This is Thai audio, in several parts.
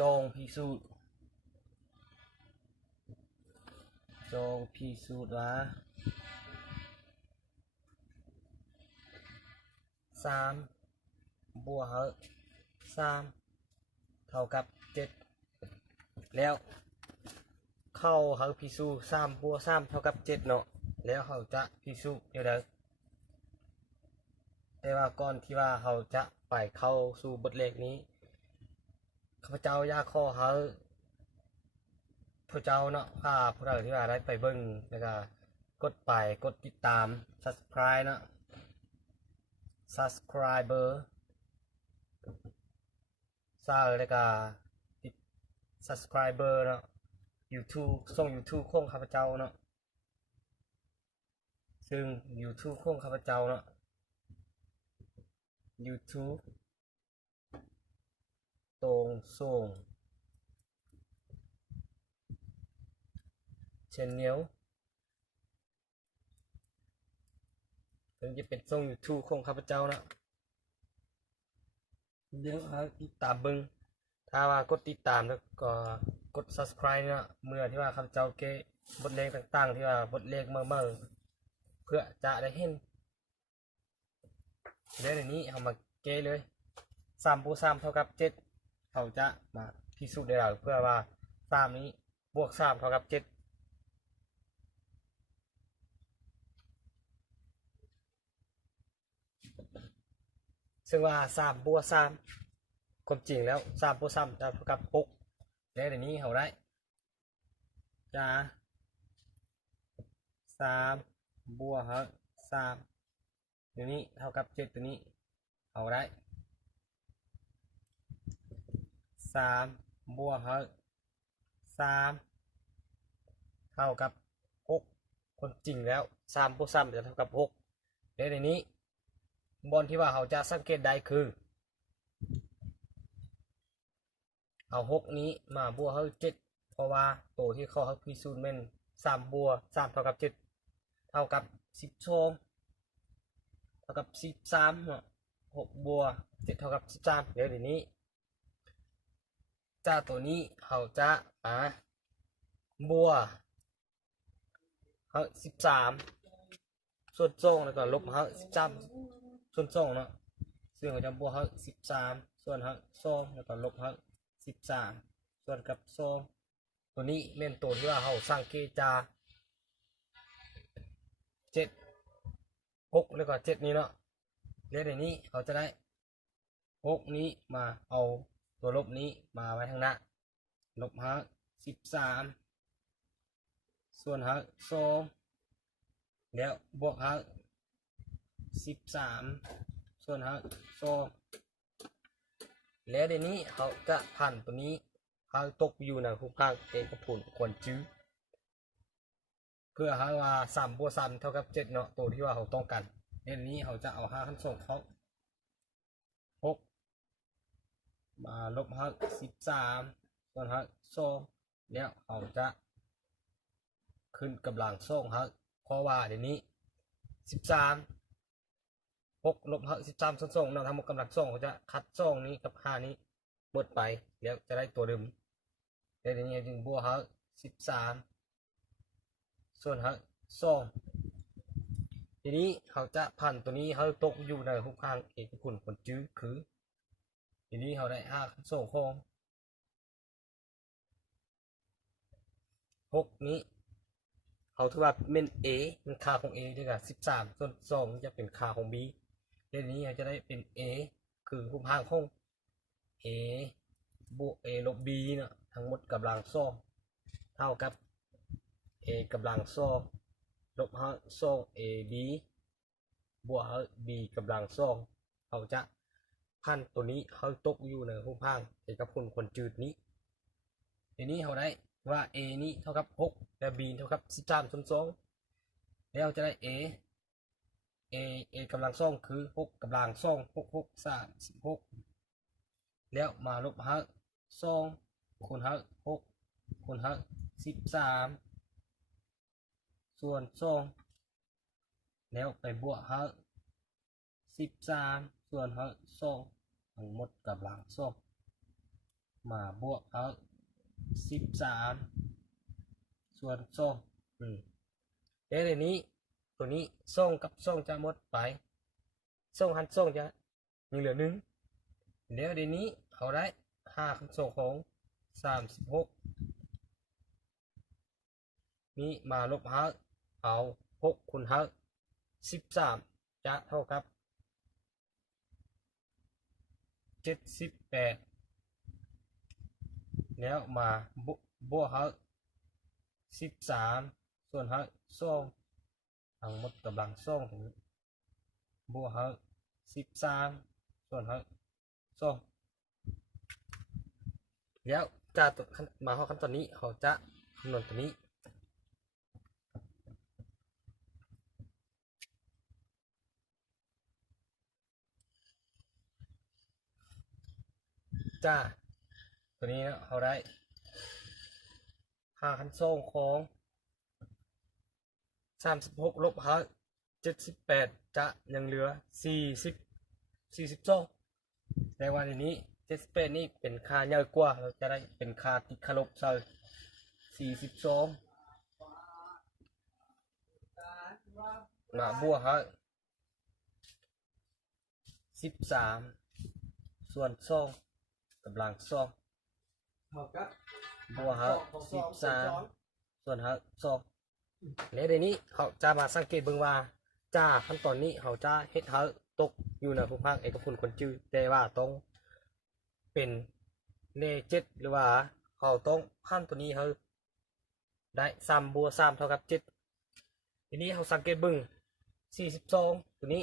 จงพิสูจน์ว่าสามบวกสามเท่ากับเจ็ดแล้วเข้าพิสูจน์สามบวกสามเท่ากับเจ็ดเนาะแล้วเขาจะพิสูจน์เดี๋ยวแต่ว่าก่อนที่ว่าเขาจะไปเข้าสู่บทเลขนี้ข้าพเจ้าอยากขอพระเจ้าเนาะพาพวกเราที่ว่าได้ไปเบิ่งแล้วก็กดติดตาม subscribe เนาะ subscriber สร้างแล้วก็ติด subscriber เนาะ YouTube ส่ง YouTube ของข้าพเจ้าเนาะซึ่ง YouTube ของข้าพเจ้าเนาะ YouTube ตรงส่ง Channel ถึงจะเป็นส่ง YouTube ของข้าพเจ้าเนาะเดี๋ยวติดตามเบิ่งถ้าว่ากดติดตามแล้วก็กด subscribe เนาะเมื่อที่ว่าข้าพเจ้าเกะบทเลขต่างๆที่ว่าบทเลขเมื่อเพื่อจะได้เห็นเดี๋ยวนี้เอามาเกะเลย3บวก3เท่ากับ7เขาจะมาพิสูจน์ได้แล้วเพื่อว่า3นี้บวก3เท่ากับ7ซึ่งว่า3บวก3ความจริงแล้ว3บวก3จะเท่ากับ6แล้วเดี๋ยวนี้เขาได้จะ3บวก3เดี๋ยวนี้เท่ากับ7ตัวนี้เอาได้3บวก3เท่ากับ6คนจริงแล้ว3บวก3จะเท่ากับ6แล้วในนี้บนที่ว่าเขาจะสังเกตได้คือเอา6นี้มาบวก7เพราะว่าตัวที่เขาพิสูจน์แม่น3บวก3เท่ากับ7เท่ากับ12เท่ากับ13เนาะ6บวก7เท่ากับ13เดี๋ยวนี้จ้าตัวนี้เขาจะบวก13ส่วน2แล้วก็ลบ13ส่วน2เนาะซึ่งเขาจะบวก13ส่วน2แล้วก็ลบ13ส่วนกับ2ตัวนี้เม่นตัวที่ว่าเขาสังเกตจา7 6แล้วก็7นี้เนาะแล้วในนี้เขาจะได้6นี้มาเอาตัวลบนี้มาไว้ข้างหน้าลบ13ส่วน2แล้วบวก13ส่วน2แล้วเดี๋ยวนี้เขาจะผ่านตัวนี้เขาตกอยู่ในหุบข้างเอกผลควรจื้อเพื่อหาว่า3บวก3เท่ากับ7เนาะตัวที่ว่าเขาต้องการเดี๋ยวนี้เขาจะเอา5ขั้นส่งเขา6มาลบ13ส่วน2แล้วเขาจะขึ้นกำลังส่งเพราะว่าเดี๋ยวนี้13 6ลบ13ส่วน2เนาะทั้งหมดกำลัง2เขาจะคัด2นี้กับ5นี้หมดไปแล้วจะได้ตัวเดิมเดี๋ยวนี้จึงบวก13ส่วน2ทีนี้เขาจะพันตัวนี้เขาตกอยู่ในหุบข้างเอกคุณคนจื้อคือทีนี้เขาได้ส่งของ6นี้เขาถือว่าเป็น A เป็นค่าของ A ด้วยกัน13ส่วน2จะเป็นค่าของ B เดี๋ยวนี้จะได้เป็น A คือหุบข้างของ A บวก A ลบ B เนาะทั้งหมดกำลัง2เท่ากับ A กำลัง2ลบ2 AB บวกB กำลัง2เขาจะพันตัวนี้เขาตกอยู่ในหุบข้างเอกพลคนจืดนี้ทีนี้เขาได้ว่า A นี้เท่ากับ6และ B เท่ากับ13ส่วน2แล้วจะได้ A กำลัง2คือ6กำลัง2 6 6 36แล้วมาลบ2คูณ6คูณ13ส่วน2แล้วไปบวก13ส่วน2ทั้งหมดกำลัง2 มาบวกเอา13ส่วน2แล้วในนี้ตัวนี้2กับ2จะหมดไป2หัน2จะยังเหลือ1แล้วในนี้เขาได้5คูณ2ของ36นี้มาลบหักเอา6คูณหัก13จะเท่ากับ78แล้วมาบวกหัก13ส่วนหัก2ทั้งหมดกำลัง2ถึงบวกหัก13ส่วนหัก2แล้วจะมาเข้าขั้นตอนนี้เขาจะคำนวณตัวนี้จ้าตัวนี้นะเขาได้5คัน2ของ36ลบหัก78จะยังเหลือ42แต่ว่าในนี้78นี่เป็นค่าเยอะกว่าเราจะได้เป็นค่าติดลบใส่42มาบวกหัก13ส่วน2กำลัง2บวกหัก13ส่วนหัก2และในนี้เขาจะมาสังเกตเบิ่งว่าจ้าขั้นตอนนี้เขาจะเฮ็ดหักตกอยู่ในภูมิภาคเอกพลคนจื้อแต่ว่าต้องเป็นเลข7หรือว่าเขาต้องขั้นตัวนี้เขาได้3บวก3เท่ากับ7ทีนี้เขาสังเกตเบิ่ง42ตัวนี้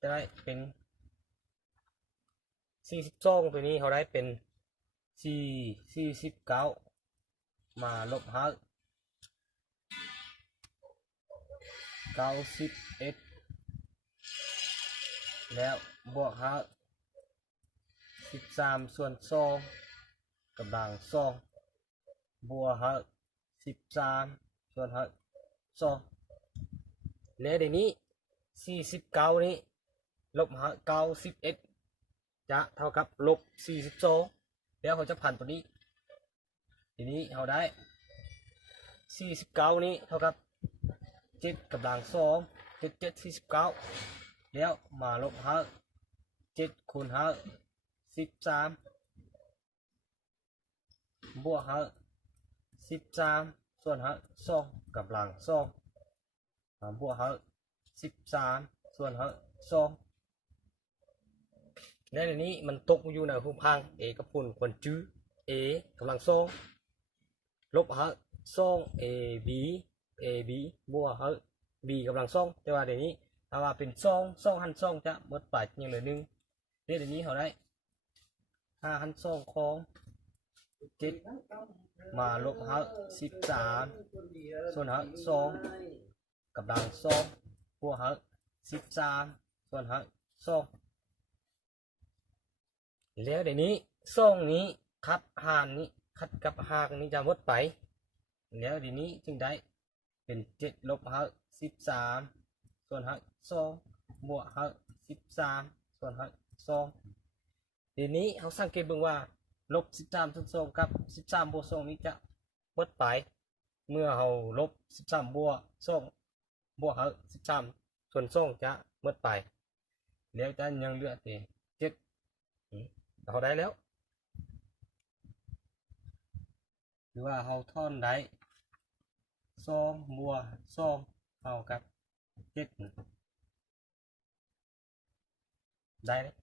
จะได้เป็น42ตัวนี้เขาได้เป็น49มาลบหัก91แล้วบวกหัก13ส่วน2กำลัง2บวกหัก13ส่วนหัก2และเดี๋ยวนี้49นี้ลบหัก91จะเท่ากับลบ42แล้วเขาจะผ่านตัวนี้ทีนี้เขาได้49นี้เท่ากับ7กำลัง2 7 49แล้วมาลบหัก7คูณหัก13บวกหัก13ส่วนหัก2กำลัง2บวกหัก13ส่วนหัก2และในนี้มันตกอยู่ในภูมิภาคเอกพลคนจื้อ a กำลังลบหักab ab บวกหัก b กำลังแต่ว่าเดี๋ยวนี้ถ้าว่าเป็น2หัน2จะหมดไปยังเหลือ1เดี๋ยวนี้เขาได้5หัน2ของ7มาลบหัก13ส่วนหัก2กำลังบวกหัก13ส่วนหัก2แล้วเดี๋ยวนี้นี้คัดหารนี้คัดกับหากนี้จะหมดไปแล้วเดี๋ยวนี้จึงได้เป็น7ลบหัก13ส่วนหัก2บวกหัก13ส่วนหัก2เดี๋ยวนี้เขาสังเกตเบิ่งว่าลบ13ส่วน2กับ13บวก2นี้จะหมดไปเมื่อเราลบ13บวก2บวกหัก13ส่วน2จะหมดไปแล้วจะยังเหลือแต่7เราได้แล้วหรือว่าเราท่อนได้2บวก2เท่ากับ7ได้เลย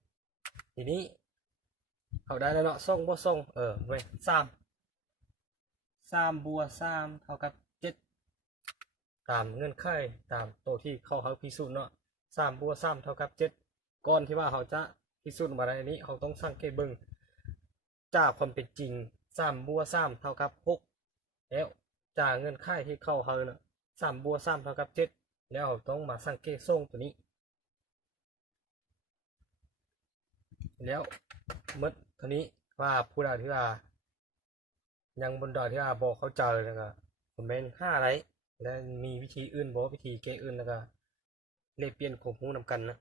ทีนี้เขาได้แล้วเนาะ2บวก2เว้ย3บวก3เท่ากับ7ตามเงื่อนไขตามตัวที่เขาพิสูจน์เนาะ3บวก3เท่ากับ7ก่อนที่ว่าเขาจะพิสูจน์มาในนี้เขาต้องสังเกตเบิ่งจากความเป็นจริง3บวก3เท่ากับ6แล้วจากเงื่อนไขที่เขาเนาะ3บวก3เท่ากับ7แล้วเขาต้องมาสังเกตส่งตัวนี้แล้วเมื่อตัวนี้ว่าผู้ใดที่ว่ายังบนดอยที่ว่าบอกเขาเจอแล้วก็คอมเมนต์5อะไรและมีวิธีอื่นบอกวิธีแก้อื่นแล้วก็เลขเปลี่ยนของหูนำกันนะ